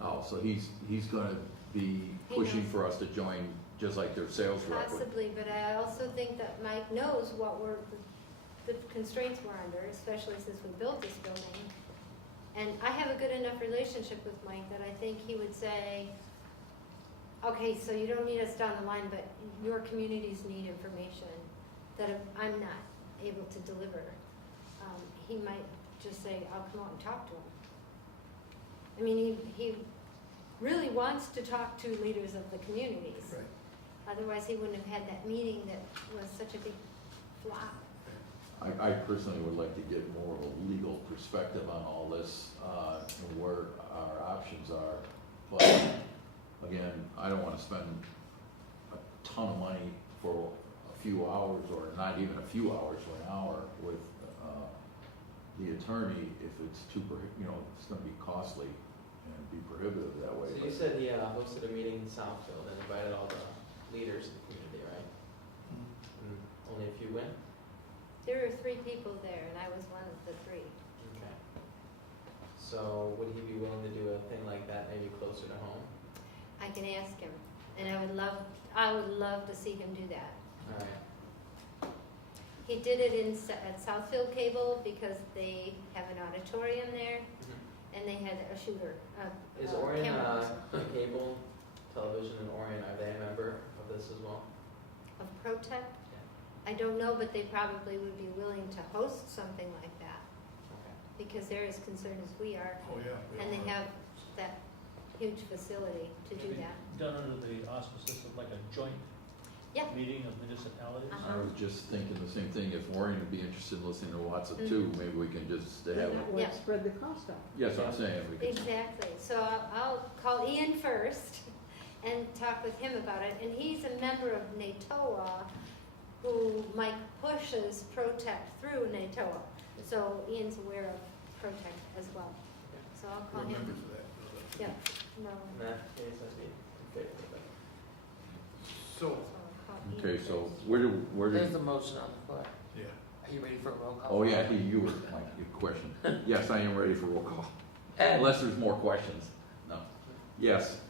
Oh, so he's gonna be He pushing knows. for us to join, just like their sales rep would. Possibly, but I also think that Mike knows what the constraints we're under, especially since we built this building. And I have a good enough relationship with Mike that I think he would say, okay, so you don't need us down the line, but your communities need information that I'm not able to deliver. He might just say, I'll come out and talk to him. I mean, he really wants to talk to leaders of the communities. Right. Otherwise, he wouldn't have had that meeting that was such a big flop. I personally would like to get more of a legal perspective on all this, and where our options are. But again, I don't wanna spend a ton of money for a few hours, or not even a few hours, for an hour with, the attorney if it's it's gonna be costly and be prohibitive that way. So you said he hosted a meeting in Southfield and invited all the leaders of the community, right? And only a few went? There were 3 people there, and I was one of the 3. Okay. So would he be willing to do a thing like that, maybe closer to home? I can ask him, and I would love to see him do that. All right. He did it at Southfield Cable because they have an auditorium there, and they had a shooter, Is Orion, camera person. cable television in Orion, are they a member of this as well? Of Protec. I don't know, but they probably would be willing to host something like that, Okay. because they're as concerned as we are, Oh, yeah. and they have that huge facility to do Maybe that. Done under the auspices of like a joint Yeah. meeting of municipalities? Uh-huh. I was just thinking the same thing, if Warren would be interested in listening to Watson too, maybe we can just have, And that would Yeah. spread the cost out. yes, I'm saying, we can. Exactly, so I'll call Ian first and talk with him about it, and he's a member of NATOA, who Mike pushes Protec through NATOA, so Ian's aware of Protec as well, so I'll call We're members him. of that. Yeah, no, In that case, I'd be in favor of it. So, so I'll call Ian Okay, so first. where There's did, a motion on the floor. yeah. Are you ready for a roll call? oh yeah, you were, Mike, your question. Yes, I am ready for roll call, Ed, unless there's more questions. No. Yes,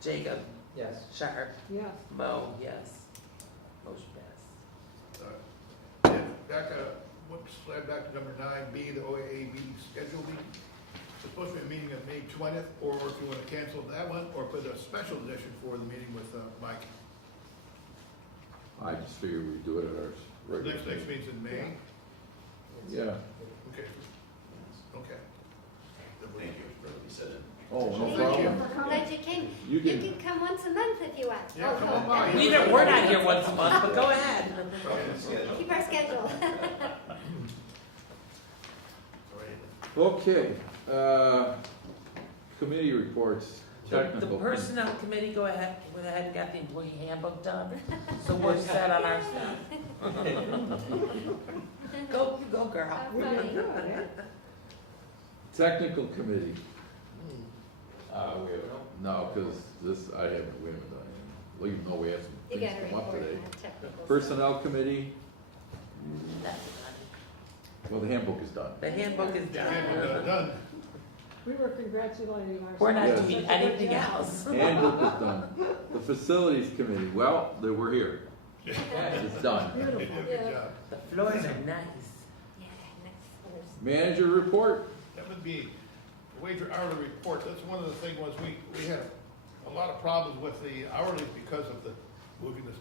Jacob, Yes. Sharp, Yes, Mo, yes. Motion passed. Slide back to number 9B, the OAAB schedule meeting. It's supposed to be a meeting of May 20th, or if you want to cancel that one, or put a special edition for the meeting with Mike. I just figured we'd do it at our regular. Next meeting's in May. Yeah. Okay. Okay. Thank you for letting me sit in. Oh, no Thank problem. you. Glad you came. You You can, can come once a month if you want. Yeah, come on by. We're not here once a month, but go ahead. Keep our schedule. okay, committee reports, The technical. personnel committee, went ahead and got the employee handbook done, so we're set on our stuff. Go girl. We did good, eh? Technical committee, We have no, because we haven't done anything. Well, even though we have some You things gotta come up report today. on technical. Personnel committee, That's done. well, the handbook is done. The handbook is Yeah, done. done. We were congratulating ourselves. We're not Yes. doing anything else. Handbook is done. The facilities committee, well, we're here. Yeah. It's done. You did a Beautiful. good job. The floors are nice. Yeah, next Thursday. Manager report, That would be the wage or hourly report. That's one of the things was we had a lot of problems with the hourly because of the moving the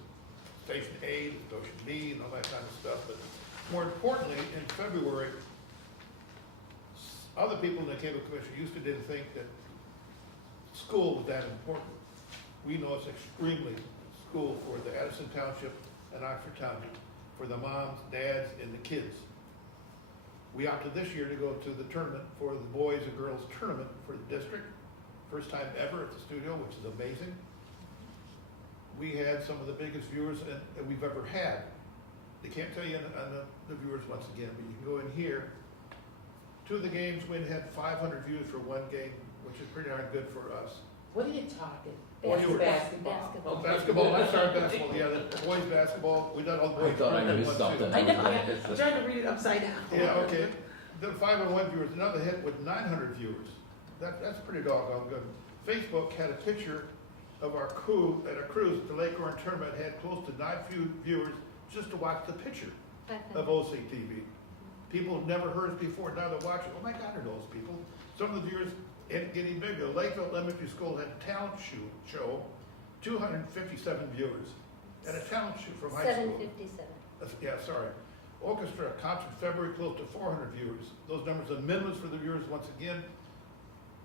station A to station B and all that kind of stuff. But more importantly, in February, other people in the cable commission didn't think that school was that important. We know it's extremely school for the Addison Township and Oxford Township, for the moms, dads, and the kids. We opted this year to go to the tournament for the boys and girls tournament for the district. First time ever at the studio, which is amazing. We had some of the biggest viewers that we've ever had. They can't tell you on the viewers once again, but you can go in here. 2 of the games we had 500 views for 1 game, which is pretty darn good for us. What are you talking? Basketball. Basketball, I'm sorry, basketball, yeah, the boys basketball, we done all the boys. I thought I tournament missed one, too. something. I know, I'm trying to read it upside down. Yeah, okay. The 501 viewers, another hit with 900 viewers. That's pretty doggone good. Facebook had a picture of our crew at a cruise at the Lake Orne tournament, had close to 9 viewers just to watch the picture of OCTV. People have never heard us before, now they're watching, oh my God, are those people? Some of the viewers getting bigger. Lakeville Elementary School had a talent show, 257 viewers, and a talent show from high school. 757. Yeah, sorry. Orchestra concert February, close to 400 viewers. Those numbers are minimums for the viewers. Once again,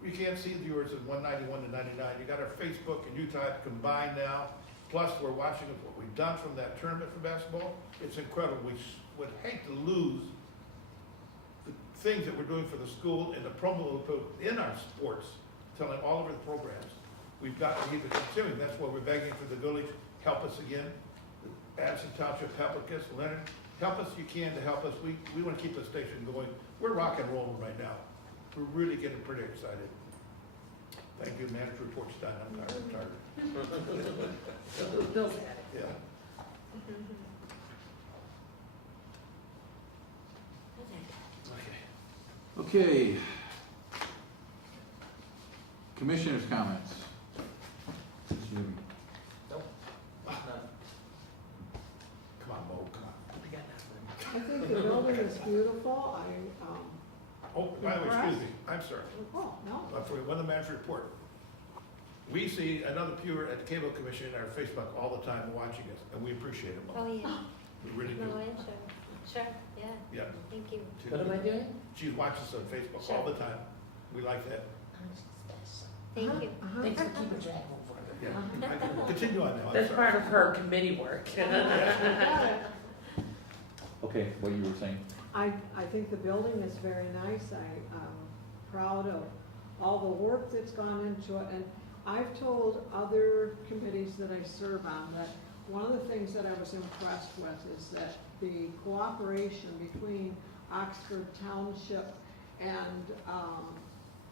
you can't see the viewers at 191 to 99. You got our Facebook and YouTube combined now. Plus, we're watching what we've done from that tournament for basketball. It's incredible. We would hate to lose the things that we're doing for the school and the promo we put in our sports, telling all of our programs. We've got to keep it continuing. That's why we're begging for the village, help us again. Addison Township, help us. Leonard, help us you can to help us. We want to keep the station going. We're rock and rolling right now. We're really getting pretty excited. Thank you, manager report's done. I'm tired. Bill's had it. Yeah. Okay. okay. Commissioners' comments. Jimmy. Nope. None. Come on, Mo, come on. I got nothing. I think the building is beautiful. Oh, by the way, excuse me. I'm sorry. Oh, no. For one of the manager report. We see another viewer at the Cable Commission in our Facebook all the time watching us, and we appreciate it, Mo. Oh, yeah. We really do. No, I'm sure. Sure, yeah. Yeah. Thank you. What am I doing? She watches us on Facebook Sure. all the time. We like that. Thank you. Thanks for keeping track of it. Yeah. Continue on now. I'm That's sorry. part of her committee work. Okay, what you were saying? I think the building is very nice. I'm proud of all the work that's gone into it. And I've told other committees that I serve on that one of the things that I was impressed with is that the cooperation between Oxford Township and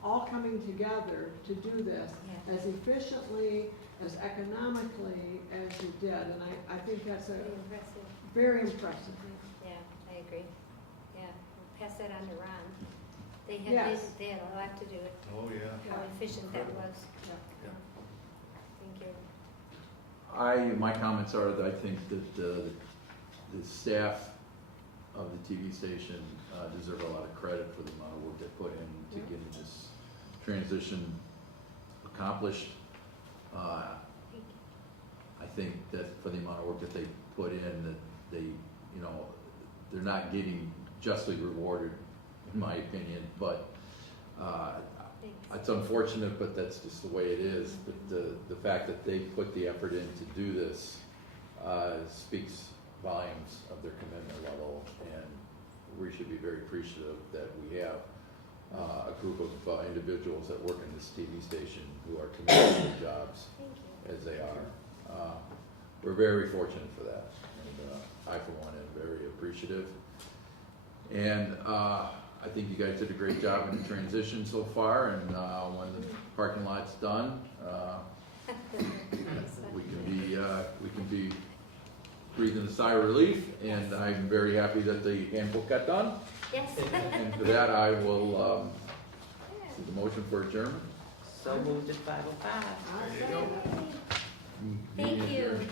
all coming together to do this Yeah. as efficiently, as economically as you did. And I think that's Very impressive. very impressive. Yeah, I agree. Yeah, we'll pass that on to Ron. They Yes. had a lot to do with Oh, yeah. how efficient that was. Yeah. Thank you. My comments are that I think that the staff of the TV station deserve a lot of credit for the amount of work they put into getting this transition accomplished. Thank I think that for the amount of work that they put in, that they, they're not getting justly rewarded, in my opinion, but, Thanks. it's unfortunate, but that's just the way it is. But the fact that they put the effort in to do this, speaks volumes of their commitment level, and we should be very appreciative that we have a group of individuals that work in this TV station who are committed to their jobs Thank you. as they are. We're very fortunate for that, and I, for one, am very appreciative. And I think you guys did a great job in the transition so far, and when the parking lot's done, we can be breathing a sigh of relief, and I'm very happy that the handbook got done. Yes. And for that, I will see the motion for adjournment. So moved at 5:05. I'll There you say go. that. Thank Meeting you. adjourned.